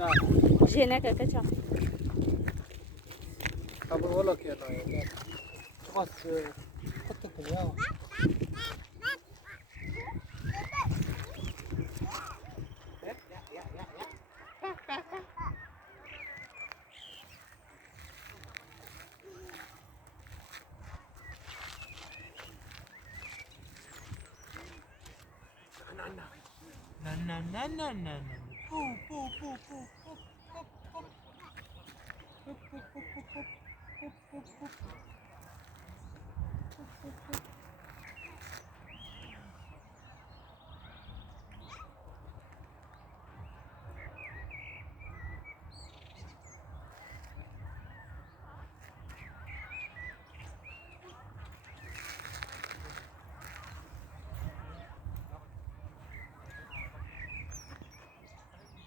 झेण्या काकाच्या आपण ओला केला बस फक्त या Na na na na na na.